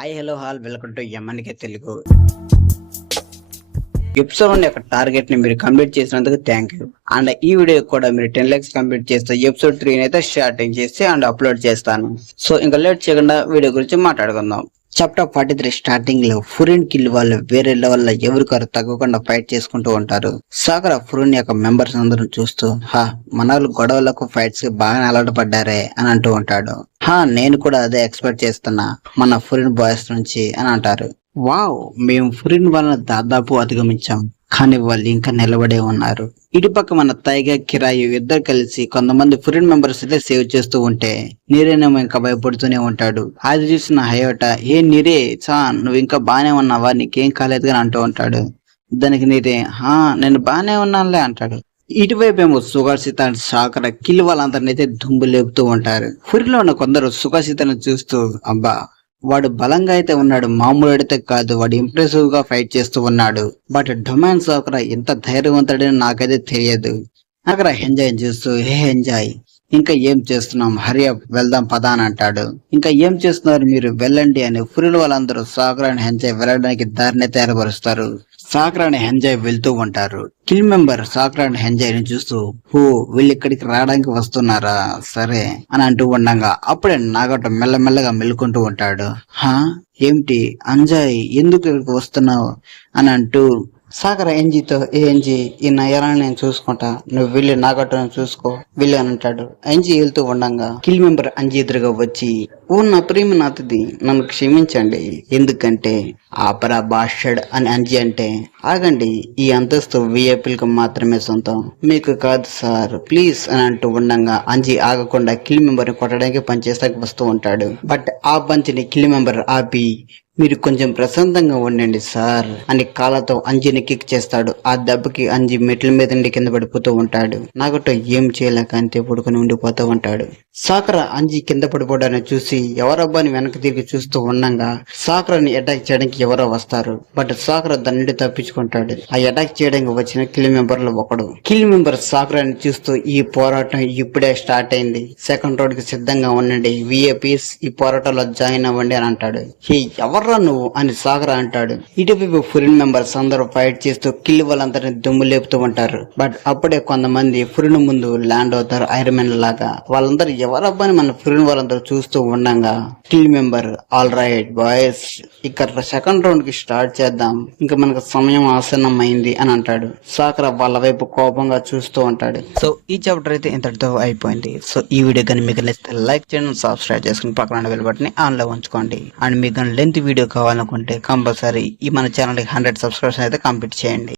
Hi hello all welcome to యమన్కే Telugu. Episode 1 యొక్క target ని మీరు కంప్లీట్ చేసినందుకు థ్యాంక్ యూ. అండ్ ఈ వీడియో కూడా మీరు 10 lakhs కంప్లీట్ చేస్తే ఎపిసోడ్ 3 అయితే స్టార్టింగ్ చేసి అండ్ అప్లోడ్ చేస్తాను. సో ఇంకా లేట్ చేయకుండా వీడియో గురించి మాట్లాడుకుందాం. చాప్టర్ 43 స్టార్టింగ్ లో ఫురిన్ కిల్ వాళ్ళు వేరే లెవెల్ లో ఎవరికారు తగ్గకుండా ఫైట్ చేసుకుంటూ ఉంటారు. సాగర ఫురిన్ యొక్క మెంబర్స్ అందరూ చూస్తూ మనలు గొడవలకు ఫైట్స్ కి బాగా అలవాటు పడ్డారే అని అంటూ ఉంటాడు. నేను కూడా అదే ఎక్స్పెక్ట్ చేస్తున్నా మన ఫురిన్ బాయ్స్ నుంచి అని అంటారు. వావ్, మేము ఫురిన్ వాళ్ళని దాదాపు అధిగమించాం, కానీ వాళ్ళు ఇంకా నిలబడే ఉన్నారు. ఇటుపక్క మన తైగా కిరాయి ఇద్దరు కలిసి కొంతమంది ఫురిన్ మెంబర్స్ అయితే సేవ్ చేస్తూ ఉంటే నీరేనేమో ఇంకా భయపడుతూనే ఉంటాడు. అది చూసిన హయోట, ఏ నీరే నువ్వు ఇంకా బానే ఉన్నావా, నీకేం కాలేదు అని అంటూ ఉంటాడు. దానికి నీరే, నేను బానే ఉన్నానులే అంటాడు. ఇటువైపు ఏమో సుగాసిత అండ్ సాకర కిల్ వాళ్ళందరినీ అయితే దుమ్ము లేపుతూ ఉంటారు. ఫురిలో ఉన్న కొందరు సుగాసితను చూస్తూ, అబ్బా వాడు బలంగా అయితే ఉన్నాడు, మామూలు అయితే కాదు, వాడు ఇంప్రెసివ్ గా ఫైట్ చేస్తూ ఉన్నాడు. బట్ డొమాన్ సాకర ఎంత ధైర్యవంతుడని నాకైతే తెలియదు. అక్కడ ఎంజాయ్ చూస్తూ, ఎంజాయ్ ఇంకా ఏం చేస్తున్నాం, హరి అప్ వెళ్దాం పదా అని అంటాడు. ఇంకా ఏం చేస్తున్నారు మీరు, వెళ్ళండి అని ఫురిల్ వాళ్ళందరూ సాకర అండ్ ఎంజాయ్ వెళ్ళడానికి దారిని తయారుపరుస్తారు. సాకర అండ్ ఎంజాయ్ వెళ్తూ ఉంటారు. కిల్ మెంబర్ సాకర అండ్ ఎంజాయ్ ని చూస్తూ, వీళ్ళు ఇక్కడికి రావడానికి వస్తున్నారా, సరే అని అంటూ ఉండగా అప్పుడే నాగట మెల్లమెల్లగా మెల్లుకుంటూ ఉంటాడు. ఏమిటి అంజాయ్, ఎందుకు ఇక్కడికి వస్తున్నావు అని అంటూ సాగర ఎంజితో, ఎంజి ఈ నయరాన్ని నేను చూసుకుంటా, నువ్వు వెళ్ళి నాగట్టును చూసుకో వెళ్ళి అని అంటాడు. ఎంజి వెళ్తూ ఉండగా కిల్ మెంబర్ అంజి ఎదురుగా వచ్చి, నా ప్రేమనాథది, నన్ను క్షమించండి, ఎందుకంటే ఆపరా బాషడ్ అని అంజి అంటే, ఆగండి, ఈ అంతస్తు విఐపీలకు మాత్రమే సొంతం, మీకు కాదు సార్, ప్లీజ్ అని అంటూ ఉండగా అంజి ఆగకుండా కిల్ మెంబర్ ని కొట్టడానికి పనిచేస్తాకి వస్తూ ఉంటాడు. బట్ ఆ పంచిని కిల్ మెంబర్ ఆపి, మీరు కొంచెం ప్రశాంతంగా ఉండండి సార్ అని కాళ్ళతో అంజిని కిక్ చేస్తాడు. ఆ దెబ్బకి అంజి మెట్ల మీద నుండి కింద పడిపోతూ ఉంటాడు. నాగతో ఏం చేయలేక అంతే పడుకుని ఉండిపోతూ ఉంటాడు. సాకర అంజి కింద పడిపోవడాన్ని చూసి ఎవరబ్బాని వెనక్కి తిరిగి చూస్తూ ఉండగా సాకరని అటాక్ చేయడానికి ఎవరో వస్తారు. బట్ సాకర దాని నుండి తప్పించుకుంటాడు. ఆ అటాక్ చేయడానికి వచ్చిన కిల్ మెంబర్ లో ఒకడు. కిల్ మెంబర్ సాకరని చూస్తూ, ఈ పోరాటం ఇప్పుడే స్టార్ట్ అయింది, సెకండ్ రౌండ్ కి సిద్ధంగా ఉండండి, విఐపీస్ ఈ పోరాటంలో జాయిన్ అవ్వండి అని అంటాడు. ఎవర్రా నువ్వు అని సాగర అంటాడు. ఇటువైపు ఫురిన్ మెంబర్స్ అందరూ ఫైట్ చేస్తూ కిల్ వాళ్ళందరినీ దుమ్ము లేపుతూ ఉంటారు. బట్ అప్పుడే కొంతమంది ఫురిన్ ముందు ల్యాండ్ అవుతారు ఐరన్ మ్యాన్ లాగా. వాళ్ళందరూ ఎవరబ్బాని మన ఫురిన్ వాళ్ళందరూ చూస్తూ ఉండగా kill member, all right boys, ఇక్కడ సెకండ్ రౌండ్ కి స్టార్ట్ చేద్దాం, ఇంకా మనకు సమయం ఆసన్నం అయింది అని అంటాడు. సాకర వాళ్ళ వైపు కోపంగా చూస్తూ ఉంటాడు. సో ఈ చాప్టర్ అయితే ఇంతటితో అయిపోయింది. సో ఈ వీడియో కానీ మీకు నచ్చితే లైక్ చేయండి, సబ్స్క్రైబ్ చేసుకుని పక్కన బెల్ బటన్ ని ఆన్ లో ఉంచుకోండి. అండ్ మీకు లెంత్ వీడియో కావాలనుకుంటే కంపల్సరీ ఈ మన ఛానల్ కి 100 సబ్స్క్రైబర్స్ అయితే కంప్లీట్ చేయండి.